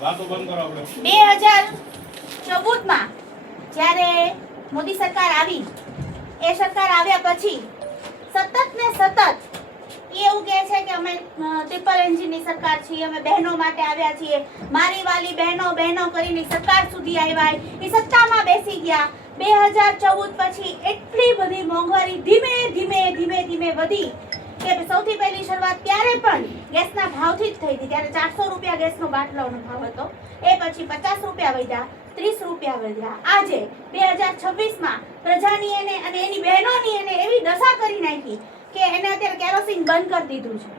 2014 માં જ્યારે મોદી સરકાર આવી, એ સરકાર આવ્યા પછી સતત ને સતત એવું કહે છે કે અમે ટ્રિપલ એન્જિનની સરકાર છીએ, અમે બહેનો માટે આવ્યા છીએ, મારી વાલી બહેનો બહેનો કરીને સરકાર સુધી આવ્યા, એ સત્તામાં બેસી ગયા. 2014 પછી એટલી બધી મોંઘવારી ધીમે ધીમે ધીમે ધીમે વધી કે સૌથી પહેલી શરૂઆત ત્યારે પણ ગેસના ભાવથી જ થઈ હતી. ત્યારે 400 રૂપિયા ગેસનો બાટલોનો ભાવ હતો, એ પછી 50 રૂપિયા વધ્યા, 30 રૂપિયા વધ્યા. આજે 2026 માં પ્રજાની અને એની બહેનોની એને એવી દશા કરી નાખી કે એને અત્યારે કેરોસીન બંધ કરી દીધું છે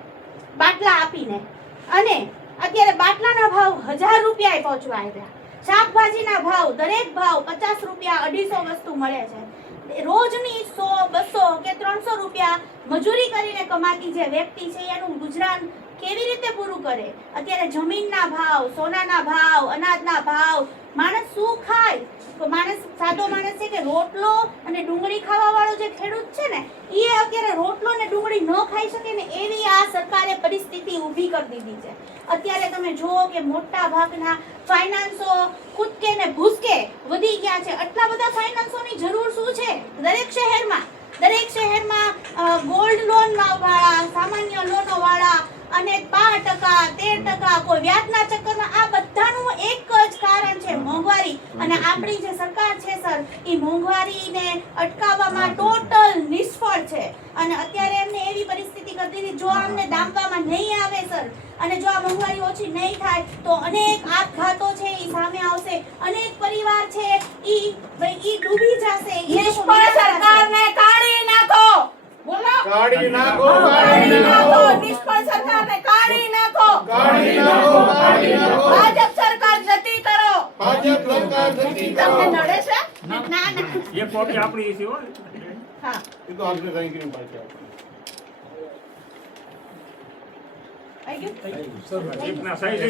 બાટલા આપીને, અને અત્યારે બાટલાના ભાવ 1000 રૂપિયાએ પહોંચવા આવ્યા. શાકભાજીના ભાવ, દરેક ભાવ 50 રૂપિયા 250 વસ્તુ મળે છે. રોજની 100, 200 કે 300 રૂપિયા મજૂરી કરીને કમાતી જે વ્યક્તિ છે એનું ગુજરાન કેવી રીતે પૂરું કરે? અત્યારે જમીનના ભાવ, સોનાના ભાવ, અનાજના ભાવ, માણસ શું ખાય? માણસ, સાદો માણસ છે કે રોટલો અને ડુંગળી ખાવા વાળો જે ખેડૂત છે ને, એ અત્યારે રોટલો અને ડુંગળી ન ખાઈ શકે ને એવી આ સરકારે પરિસ્થિતિ ઊભી કરી દીધી છે. અત્યારે તમે જુઓ કે મોટા ભાગના ફાઇનાન્સો કૂદકે ને ભૂસકે વધી ગયા છે. આટલા બધા ફાઇનાન્સોની જરૂર શું છે? દરેક શહેરમાં ગોલ્ડ લોન વાળા, સામાન્ય લોનો વાળા અને 12%, 13%, કોઈ વ્યાજના ચક્કરમાં, આ બધાનું એક જ કારણ છે મોંઘવારી. અને આપણી જે સરકાર છે સર, એ મોંઘવારીને અટકાવવામાં ટોટલ નિષ્ફળ છે. અને અત્યારે એમને એવી પરિસ્થિતિ કરી દીધી, જો અમને દામવામાં નહીં આવે સર, અને જો આ મોંઘવારી ઓછી નહીં થાય તો અનેક આપઘાતો છે એ સામે આવશે, અનેક પરિવાર છે ઈ ડૂબી જશે. નિષ્ફળ સરકારને કાઢી નાખો. બોલો, કાઢી નાખો, કાઢી નાખો. નિષ્ફળ સરકારને કાઢી નાખો, કાઢી નાખો, કાઢી નાખો. ભાજપ સરકાર જતી કરો. ભાજપ સરકાર જતી કરો. તમને નડે છે? ના ये कॉपी આપણી છે હો. હા, એ તો આપણે થેન્ક યુ પાછા. આવી ગયું? એકના સાઈડ